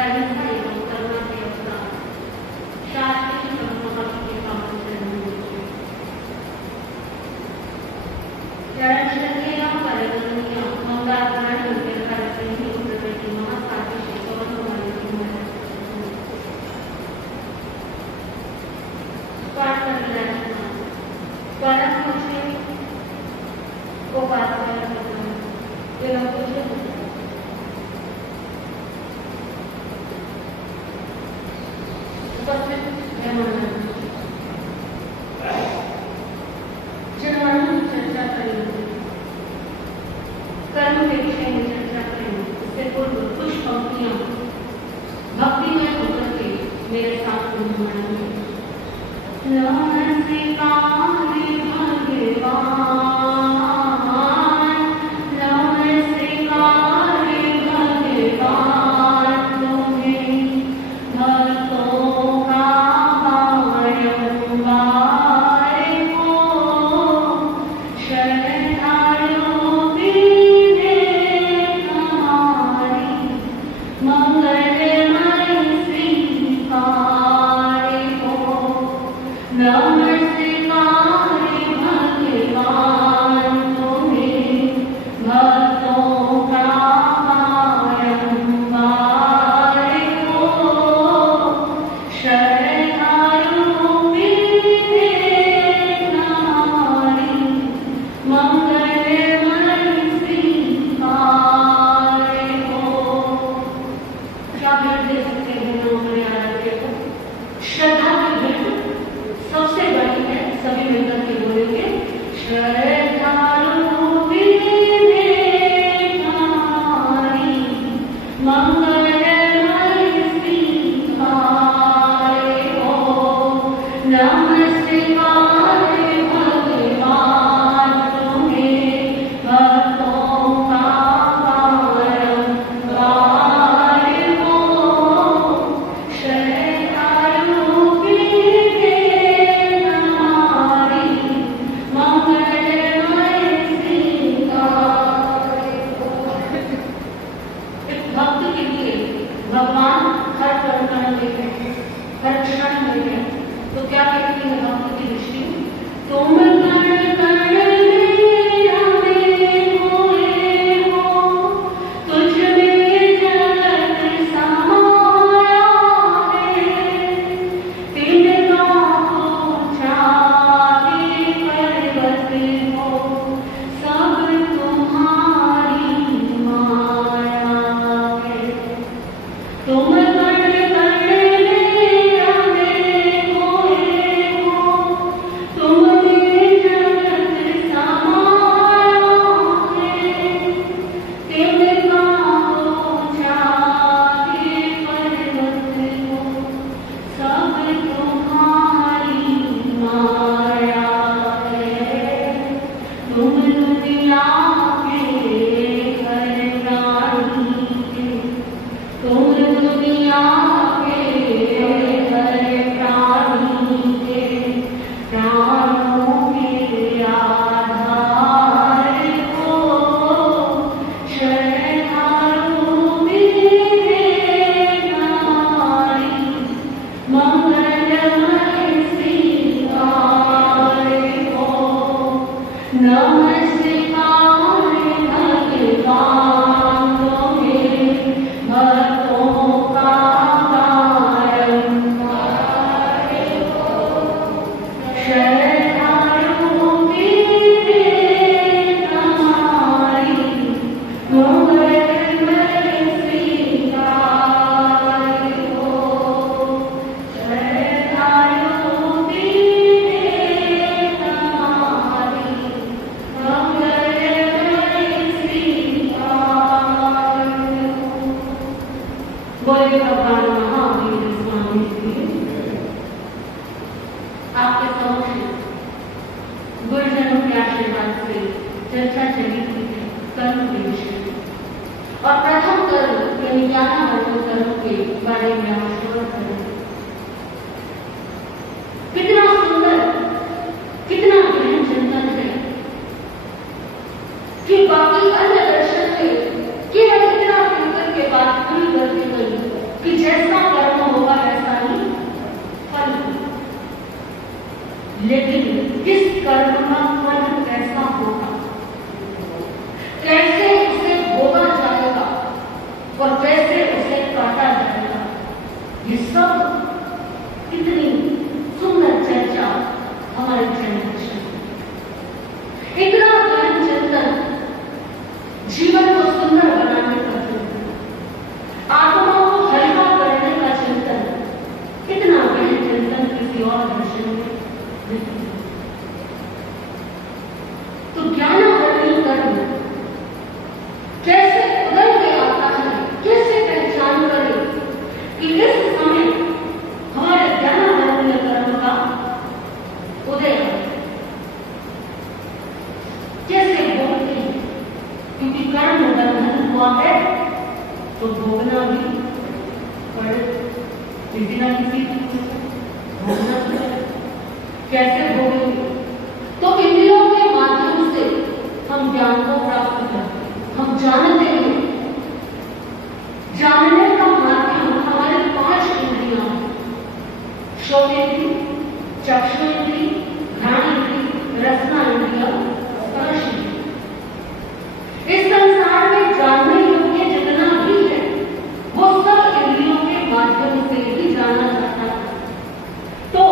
अहिंसा एवं करुणा के अवतार शास्त्रीय परंपरा के पावन चरणों में चरण श्रद्धेया परगणनीय मंगलाचरण होकर कार्यक्रमी प्रवृत्ति महाकाव्य शेषवन हमारे पाठ कर परम मुझे को बात करना ये लोग जनगणना की चर्चा करेंगे, कर्म के विषय में चर्चा करेंगे। इससे पूर्व कुछ पंक्तियां भक्ति में होकर के मेरे साथ गुनगुनाएंगे। नमस्ते काली भगवान, नमस्ते काली भगवान, तुम्हें भक्तों का बारंबार हो शरणार्थियों की हमारी मंगलमय स्वीकार हो। नमस्ते काली भगवान, तुम्हें भक्तों का बारंबार हो शरणार्थियों की हमारी मंगलमय स्वीकार हो। क्या भेंट दे सकते हैं हमारे आराध्य को? श्रद्धा की भेंट सबसे बड़ी है। सभी मिलकर के बोलेंगे श्रद्धालु भेंट हमारी मंगलमय स्वीकार हो। नमस्ते काली भगवान, तुम्हें भक्तों का बारंबार हो शरणार्थियों की हमारी मंगलमय स्वीकार हो। एक भक्त के लिए भगवान हर कण में है, हर क्षण में है। तो क्या कहती है भक्त की दृष्टि? तुम कण कण में होए हो, तुझ में जगत समाया है। तिनका चाहे पर्वत हो, सब तुम्हारी माया है। तुम कण कण में होए हो, तुम में जगत समाया है। तिनका चाहे पर्वत हो, सब तुम्हारी माया है। तुम दुनिया के हर प्राणी के, तुम दुनिया के हर प्राणी के प्राणों के आधार हो शरणार्थियों की हमारी मंगलमय स्वीकार हो। नमस्ते काली भगवान, तुम्हें भक्तों का बारंबार हो शरणार्थियों की हमारी मंगलमय स्वीकार हो। शरणार्थियों की हमारी मंगलमय स्वीकार हो। बोले भगवान महावीर स्वामी जी। आपके समक्ष गुरुजनों के आशीर्वाद से चर्चा चली थी कर्म के विषय और प्रथम कर्म यानी ज्ञानावर्धन कर्म के बारे में आश्वासन करेंगे। कितना सुंदर, कितना गहन चिंतन है कि बाकी अन्य दर्शन में केवल इतना कहकर के बात पूरी करके गई कि जैसा कर्म होगा वैसा ही फल होगा, लेकिन इस कर्म का फल कैसा होगा, कैसे उसे भोगा जाएगा और कैसे उसे काटा जाएगा, ये सब कितनी सुंदर चर्चा हमारे जनरेशन में। इतना ज्ञान चिंतन, जीवन को सुंदर बनाने का चिंतन, आत्मा को हल्का करने का चिंतन, इतना गहन चिंतन किसी और दर्शन में नहीं। तो ज्ञानावली कर्म कैसे उदय के आता है, कैसे पहचान करें कि इस समय हमारे ज्ञानावली कर्म का उदय है, कैसे भोगते हैं, क्योंकि कर्म बंधन हुआ है तो भोगना भी पड़े, किसी ना किसी भोगना पड़े। कैसे भोगेंगे? तो इंद्रियों के माध्यम से हम ज्ञान को प्राप्त करते हैं, हम जानते हैं। जानने का माध्यम हमारे 5 इंद्रियां, श्रोतेंद्रिय, चक्षुरेंद्रिय, घ्राणेंद्रिय, रसनेंद्रिय, स्पर्श इंद्रिय। इस संसार में जानने योग्य जितना भी है वो सब इंद्रियों के माध्यम से ही जाना जाता है। तो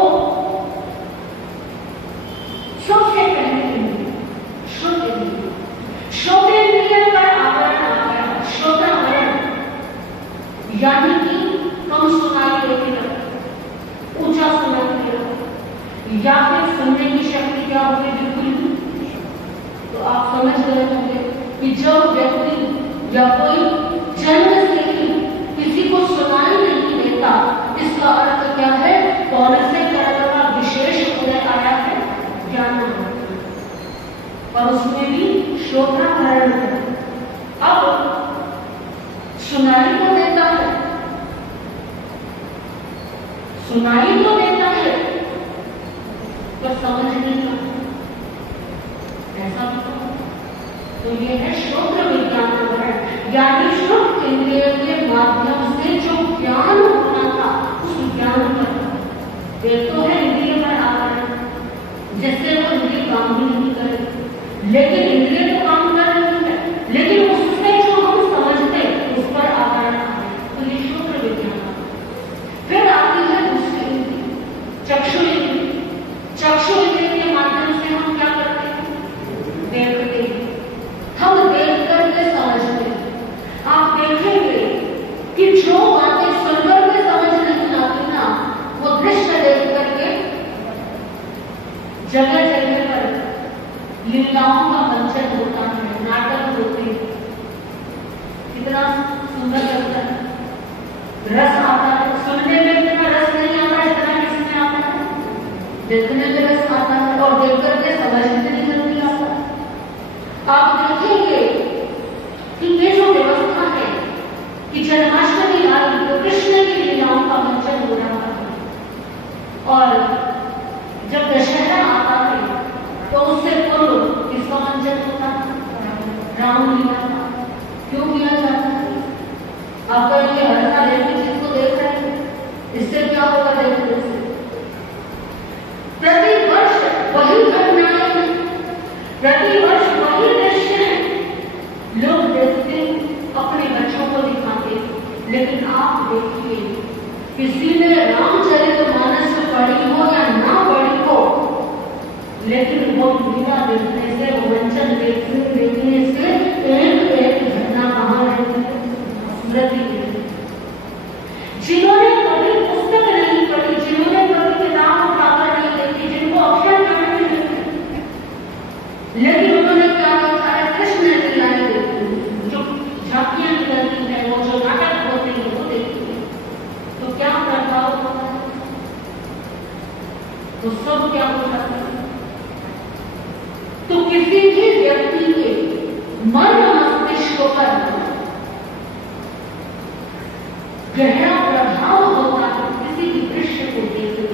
सबसे पहले इंद्रिय श्रोतेंद्रिय, श्रोतेंद्रिय पर आवरण आ गया, श्रोतावरण, यानी कि कम सुनाई देती है, ऊंचा सुनाई दे रहा, या फिर सुनने की शक्ति क्या होगी, बिल्कुल। तो आप समझ गए होंगे कि जब व्यक्ति या कोई जन्म से ही किसी को सुनाई नहीं देता, इसका अर्थ क्या है, कौन से कर्म का विशेष उदय आया है, ज्ञान, और उसमें भी श्रोतावरण है। अब सुनाई तो देता है, सुनाई तो देता है, पर समझ नहीं आता, ऐसा तो ये है श्रोत्र विज्ञानावरण, यानी श्रुत इंद्रिय के माध्यम से जो ज्ञान होना था उस ज्ञान पर। एक तो है इंद्रिय पर आवरण, जिससे वो इंद्रिय काम भी नहीं करे, लेकिन इंद्रिय तो काम कर रही है, लेकिन उससे जो हम समझते उस पर आवरण आए, तो ये श्रोत्र विज्ञान। फिर आती है दूसरी इंद्रिय, चक्षु इंद्रिय। चक्षु इंद्रिय के माध्यम से हम क्या करते हैं, देखते हैं, हम देख करके समझते हैं। आप देखेंगे कि जो बातें सुनकर के समझ नहीं आती ना, वो दृश्य देख करके जगह जगह पर लीलाओं का मंचन होता है, नाटक होते हैं, कितना सुंदर लगता है, रस आता है। सुनने में इतना रस नहीं आता जितना किसमें आता है, देखने में रस आता है, और देख करके समझने में जल्दी आता है। आप देखेंगे कि ये जो व्यवस्था है कि जन्माष्टमी आई तो कृष्ण की लीलाओं का मंचन हो रहा है, और जब दशहरा आता है तो उससे पूर्व किसका मंचन होता है, रामलीला का। क्यों किया जाता है? आप कहेंगे हर साल एक ही चीज को देख रहे हैं, इससे क्या होगा देखने से? प्रतिवर्ष वही घटनाएं हैं, प्रतिवर्ष वही दृश्य है, लोग देखते अपने बच्चों को दिखाते। लेकिन आप देखिए, किसी ने रामचरितमानस पढ़ी हो या ना पढ़ी हो, लेकिन वो लीला देखने से, वो मंचन देखने से एक एक घटना कहाँ रहती है, स्मृति रहती है। जिन्होंने कभी पुस्तक नहीं पढ़ी, जिन्होंने कभी किताब उठाकर नहीं देखी, जिनको अक्षर ज्ञान नहीं देखी, लेकिन उन्होंने क्या देखा है, कृष्ण लीलाएं देखी, जो झांकियां निकलती है, वो जो नाटक होते हैं वो देखती है, तो क्या प्रभाव होता है, तो सब क्या हो जाता है। तो किसी भी व्यक्ति के मन मस्तिष्क पर गहरा प्रभाव होता है किसी भी दृश्य को देखकर।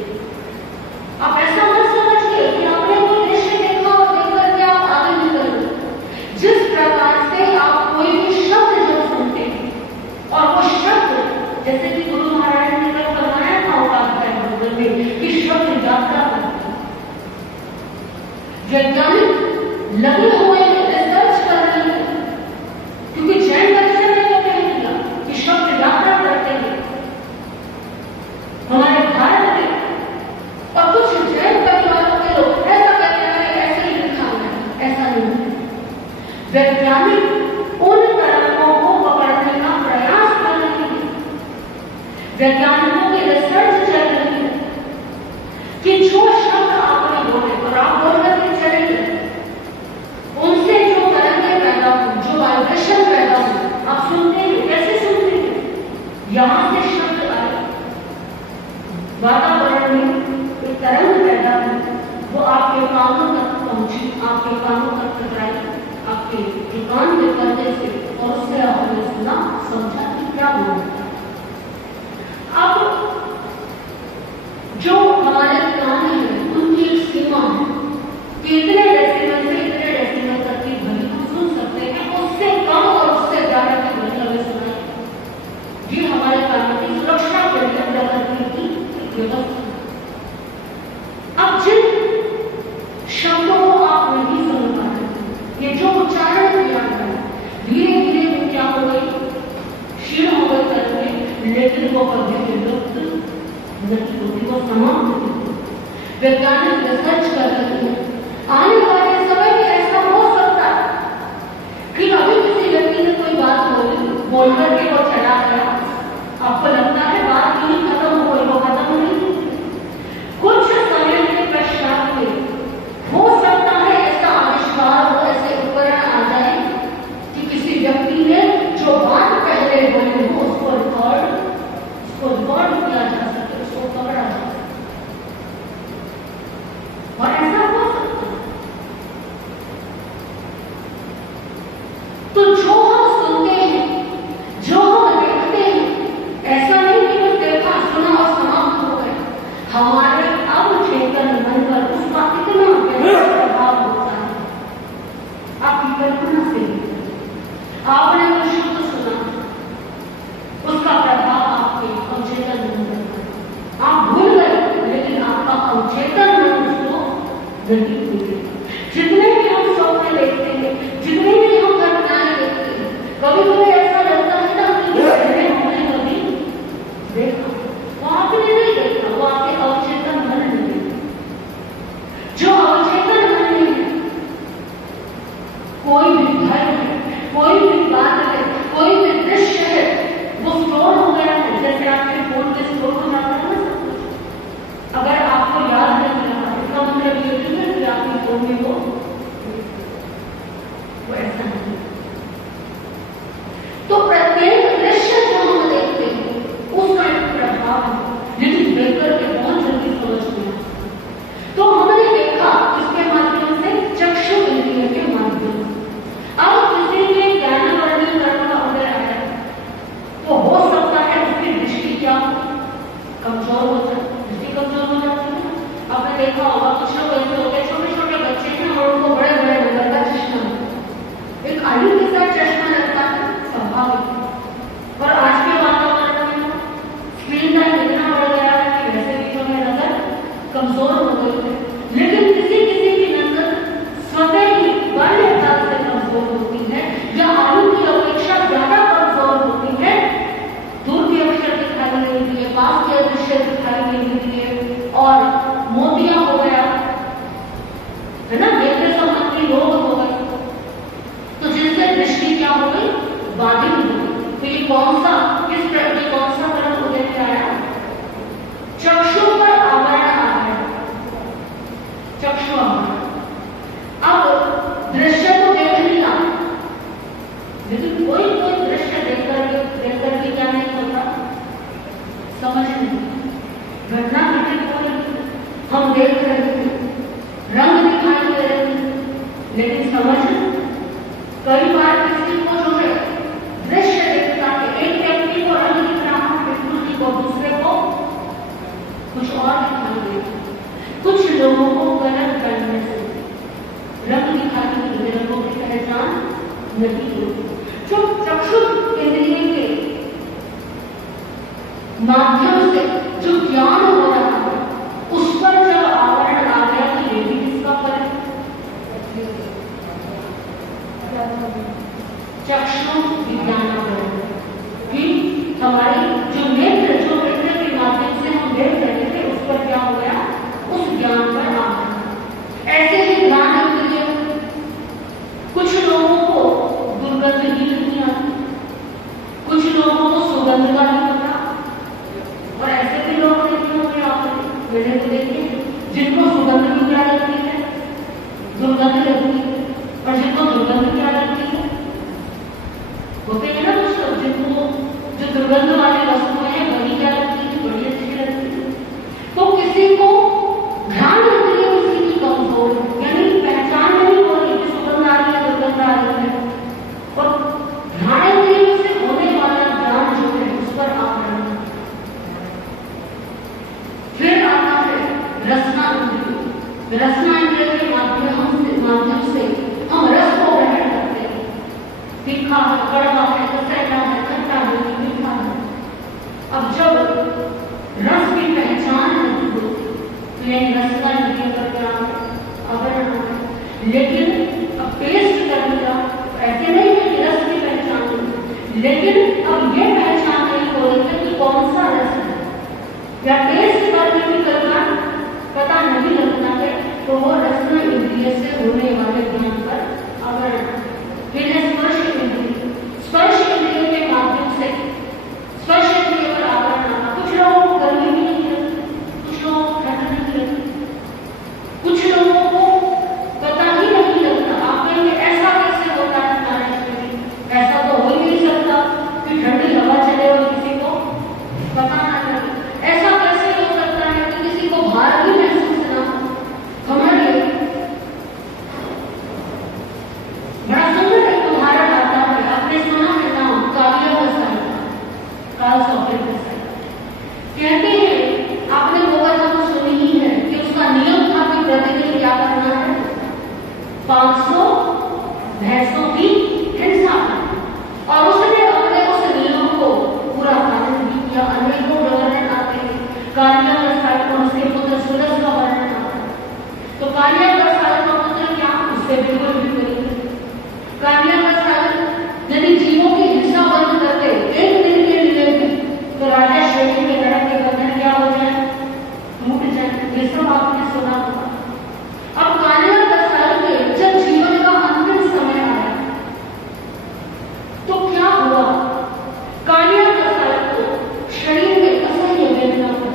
आप ऐसा मत समझिए कि आपने कोई दृश्य देखा और देख करके आप आगे निकल। जिस प्रकार से आप कोई भी शब्द जब सुनते हैं और वो शब्द जैसे कि वैज्ञानिक लगे हुए हैं, रिसर्च कर रहे हैं, क्योंकि जैन दर्शन ने तो कह दिया कि शब्द यात्रा करते हैं हमारे भारत में, और कुछ जैन परिवारों के लोग ऐसा कहते हैं ऐसे ही लिखा है, ऐसा नहीं है। वैज्ञानिक उन तरंगों को पकड़ने का प्रयास कर रहे हैं, वैज्ञानिकों की रिसर्च चल रही है कि जो शब्द आपने बोले और आप बोल करके चलेंगे, उनसे जो तरंगें पैदा हो, जो वाइब्रेशन पैदा हो, आप सुनते हैं, कैसे सुनते हैं? यहां से शब्द आए, वातावरण में एक तरंग पैदा हो, वो आपके कानों तक पहुंची, आपके कानों तक टकराई, आपके कान के पर्दे से, और उससे आपने सुना, समझा कि क्या बोल रहा है। अब जो हमारे कान है उनकी एक सीमा है कि इतने डेसिबल से इतने डेसिबल तक की ध्वनि हम सुन सकते हैं, उससे कम और उससे ज्यादा की ध्वनि हमें सुनाई। ये हमारे कानों की सुरक्षा के लिए प्रकृति की व्यवस्था। अब जिन शब्दों को आप नहीं सुन पा रहे, ये जो उच्चारण किया गया, धीरे धीरे वो क्या हो गई, क्षीण हो गई करके, लेकिन वो कभी विलुप्त नहीं होती, वो समाप्त होती। वैज्ञानिक रिसर्च कर रहे हैं, आने वाले समय में ऐसा हो सकता है कि अभी किसी व्यक्ति ने कोई बात बोल करके वो चला गया, आपको लगता है बात क्यों नहीं खत्म हो गई, वो खत्म नहीं। कुछ समय के पश्चात में हो सकता है ऐसा आविष्कार हो, ऐसे उपकरण आ जाए कि किसी व्यक्ति ने जो बात पहले बोली हो उसको रिकॉर्ड किया जा सके, उसको पकड़ा जा सके, और ऐसा हो सकता है। तो जो हम सुनते हैं, जो हम देखते हैं, ऐसा नहीं कि बस देखा सुना और समाप्त हो गए। हमारे अवचेतन मन पर उसका इतना गहरा प्रभाव होता है, आपकी कल्पना से आपने जो शब्द सुना, उसका प्रभाव आपके अवचेतन मन पर, आप भूल गए, लेकिन आपका अवचेतन मन उसको नहीं भूलेगा। जितने भी हम स्वप्न देखते हैं, जितने भी हम घटनाएं देखते हैं, कभी कभी ऐसा लगता है ना कि हमने कभी देखा, वो आपने नहीं देखा, वो आपके अवचेतन मन ने देखा। जो अवचेतन मन में है, कोई भी भय है, कोई भी बात है, कोई भी दृश्य है, वो स्टोर हो गया है, जैसे आपके फोन में स्टोर हो जाता है ना सब कुछ। अगर आपको याद नहीं रहा, इसका मतलब ये नहीं है कि आपके फोन में वो ऐसा नहीं। तो प्रत्येक दृश्य जो हम देखते हैं उसका एक प्रभाव है, लेकिन देख करके बहुत जल्दी समझ में आता है। तो हमने देखा इसके माध्यम से, चक्षु इंद्रिय के माध्यम से। अब किसी के ज्ञान वर्णन करना अगर आया तो हो सकता है उसकी दृष्टि क्या कमजोर हो जाए, दृष्टि कमजोर हो जाती है। आपने देखा होगा कुछ लोग ऐसे होते हैं, छोटे छोटे बच्चे हैं और उनको बड़े बड़े नंबर का चश्मा, एक आयु के साथ चश्मा लगता है, स्वाभाविक। और आज के वातावरण में स्क्रीन टाइम इतना बढ़ गया है कि वैसे भी जो है नजर कमजोर हो गई है, लेकिन किसी किसी की नजर स्वतः ही बड़े हिसाब से कमजोर होती है, या आयु की अपेक्षा ज्यादा कमजोर होती है। दूर के अक्षर दिखाई नहीं दिए, पास के दृश्य दिखाई नहीं दिए, और मोतिया हो गया है ना, नेत्र संबंधी रोग हो गए, तो जिससे दृष्टि क्या हो गई, बाधित हो गई। तो ये कौन सा, किस तरह की कौन सा तरह उदय में आया, चक्षु पर आवरण आ गया, चक्षु आवरण। अब दृश्य तो देख लिया, लेकिन कोई कोई दृश्य देखकर भी क्या नहीं होता, समझ नहीं। घटना घटित हो रही, हम देख रहे थे, रंग दिखाई दे रहे थे, लेकिन समझ कई बार किसी को जो है दृश्य देखता है, एक व्यक्ति को रंग दिख रहा है, किसी को दूसरे को कुछ और दिखाई देता। कुछ लोगों को गलत करने से रंग दिखाई देते, रंगों की पहचान नहीं होती। जो चक्षु इंद्रिय के माध्यम से जो ज्ञान हो रहा है, उस पर जब आवरण आ गया तो ये भी किसका फल है, चक्षु विज्ञानावरण कि हमारे जो नेत्र के माध्यम से हम देख रहे थे उस पर क्या हो गया, उस ज्ञान पर आ गया। ऐसे ही ध्यान रखिए, कुछ लोगों को दुर्गंध ही नहीं आती, कुछ लोगों को सुगंध का नहीं पता, और ऐसे भी लोग देखे होंगे आपने, मैंने तो देखे जिनको सुगंध भी क्या लगती है, दुर्गंध लगती है, और जिनको दुर्गंध क्या लगती है, होते हैं ना कुछ लोग जिनको जो दुर्गंध वाली वस्तुएं हैं वही क्या लगती है, बड़ी अच्छी लगती है। तो किसी को ध्यान रखिए, किसी की कमजोर यानी पहचान नहीं हो रही कि सुगंध आ रही है, दुर्गंध आ रही है, और ध्यान रखिए उससे होने वाला ज्ञान जो है उस पर आवरण। फिर आता है रसना इंद्रिय। रसना इंद्रिय के माध्यम से हम रस को ग्रहण करते हैं, तीखा है, कड़वा है, कसैला है, खट्टा है, मीठा है। अब जब रस की पहचान नहीं होती तो ये रसना इंद्रिय पर क्या आवरण है। लेकिन अब टेस्ट कर लिया, ऐसे नहीं है कि रस की पहचान नहीं, लेकिन अब ये पहचान नहीं हो रही है कि कौन सा रस है, या टेस्ट करने की कल्पना पता नहीं लगता है, तो वो रसना इंद्रिय से होने वाले ज्ञान पर आवरण। फिर स्पर्श इंद्रिय। स्पर्श इंद्रिय के माध्यम से स्पर्श इंद्रिय पर आवरण आना। कुछ लोगों को गर्मी भी नहीं लगती, कुछ लोगों को ठंड नहीं लगती, कुछ लोगों को पता ही नहीं लगता। आप कहेंगे ऐसा कैसे होता है महाराष्ट्र, ऐसा तो हो ही नहीं सकता कि ठंडी हवा चले और किसी को पता ना लगे। ऐसा कैसे हो सकता है कि किसी को भार भी महसूस ना हो। हमारे बड़ा सुंदर एक उदाहरण आता है, आपने सुना है नाम कालिया बसाई, काल सॉकेट बसाई। कहते हैं आपने वो कथा तो सुनी ही है कि उसका नियम था कि प्रतिदिन क्या करना है, 500 भैंसों की हिंसा, और उसने अपने उस नियम को पूरा पालन भी किया। अनेकों वर्णन आते हैं कालिया बसाई और उसके पुत्र सुरस का वर्णन आता है। तो कालिया बसाई का पुत्र क्या, उससे बिल्कुल विपरीत। कालिया बसाई यदि जीवों की हिंसा बंद करते एक दिन के लिए भी, तो राजा शेषी के नरक के बंधन क्या हो जाए, टूट जाए। ये सब आपने सुना होगा। अब कालिया बसाई के जब जीवन का अंतिम समय आया तो क्या हुआ, कालिया बसाई को शरीर में असह्य वेदना हुई,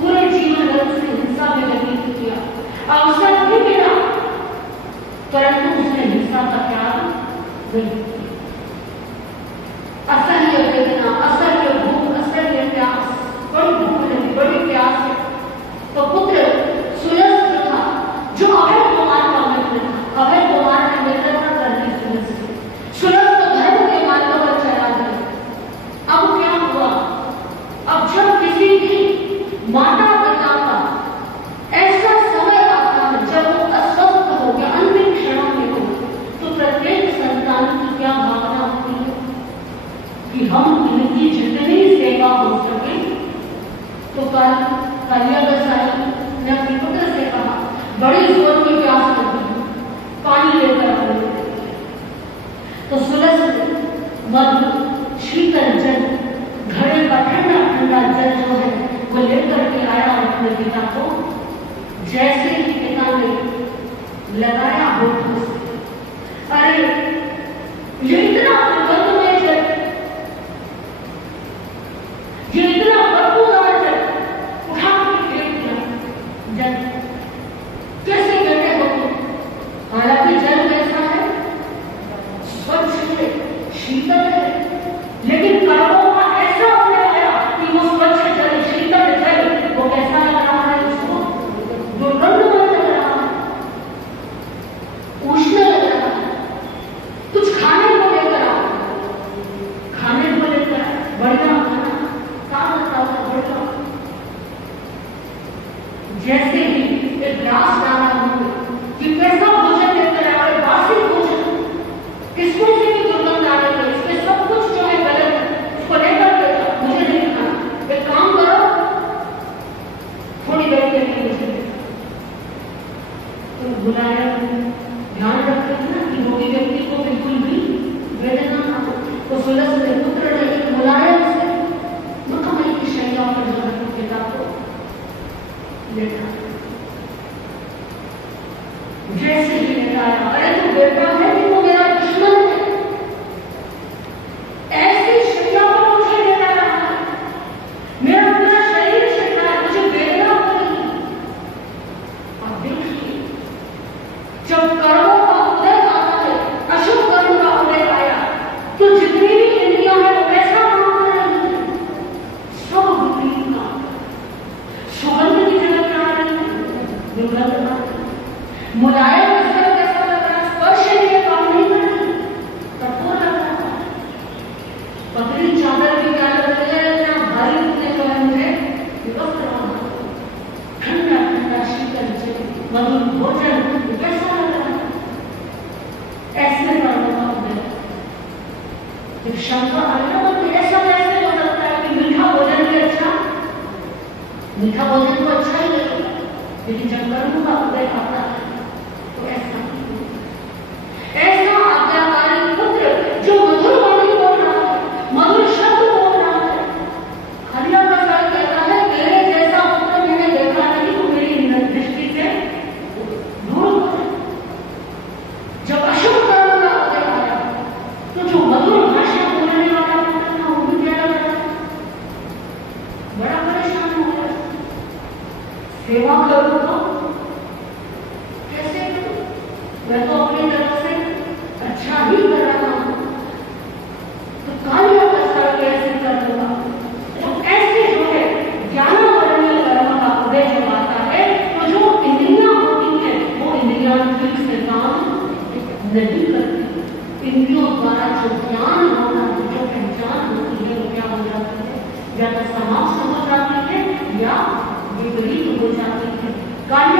पूरे जीवन भर से हिंसा में व्यतीत किया, अवसर भी मिला परंतु उसने हिंसा का त्याग नहीं किया। असह्य वेदना, असह्य भूख, असह्य प्यास, बड़ी भूख लगी, बड़ी प्यास है। तो पुत्र सुलस था जो अभय कुमार का मित्र था, अभय कुमार ने मित्रता कर ली सुलस से। सुलस तो धर्म के मार्ग पर चला गया। अब क्या हुआ, अब जब किसी की माता पिता का ऐसा समय आता है जब वो अस्वस्थ हो गया, अंतिम क्षणों में हो, तो प्रत्येक संतान की क्या भावना होती है कि हम इनकी जितनी सेवा हो सके। तो कालिया बसाई ने अपने पुत्र से कहा, बड़ी जोर की प्यास लगी, पानी लेकर आओ। तो सुलस मधु शीतल जल, घड़े का ठंडा ठंडा जल जो है वो लेकर के आया अपने पिता को। जैसे ही पिता ने लगाया होठों से, अरे ये इतना दुर्गंधमय जल, ये इतना बदबूदार जल, उठा के फेंक दिया। जल कैसे कहते हो तुम, हालांकि जल कैसा है, स्वच्छ है, शीतल है, लेकिन कर्मों का ऐसा हो आया कि वो स्वच्छ जल, शीतल जल, वो कैसा लग रहा है, उसको दुर्गंधमय लग रहा है, उष्ण लग रहा है। कुछ खाने को लेकर आओ, खाने को लेकर बढ़िया खाना, ताजा ताजा बढ़िया। जैसे ही एक ग्लास डाला हमने कि कैसा भोजन लेकर आए, बासी भोजन, इसमें से भी दुर्गंध आ रही है, इसमें सब कुछ जो है गलत है, उसको लेकर के मुझे नहीं खाना। एक काम करो, थोड़ी देर के लिए मुझे तो बुलाया। ध्यान रखते हैं ना कि रोगी व्यक्ति को बिल्कुल भी मधुर भोजन कैसा लग रहा है, ऐसे कर्मों का उदय। जब शंका आया तो ऐसा कैसे हो सकता है कि मीठा भोजन भी अच्छा, मीठा भोजन तो अच्छा ही लगेगा, लेकिन जब कर्मों का उदय आता है तो ऐसा ऐसा आज्ञाकारी पुत्र जो मधुर वाणी बोल रहा है, मधुर शब्द बोल रहा है। हरिया प्रसाद कहता है तेरे जैसा पुत्र मैंने देखा नहीं, तो मेरी दृष्टि से दूर हो गया। जब अशुभ कर्म का उदय आया तो जो मधुर भाषा बोलने वाला पुत्र था वो भी क्या लगा, बड़ा परेशान हो गया। सेवा करूं तो कैसे करूं, मैं तो अपनी तरफ से अच्छा ही कर रहा हूं, तो कार्य प्रसाद कैसे करूंगा। तो ऐसे जो है ज्ञानावरणीय कर्म का उदय जब आता है तो जो इंद्रियां होती है वो इंद्रियां ठीक से काम नहीं करती। इंद्रियों द्वारा जो ज्ञान होता है, जो पहचान होती है, वो क्या हो जाती है, या तो समाप्त हो जाती है या विपरीत हो जाती है। कार्य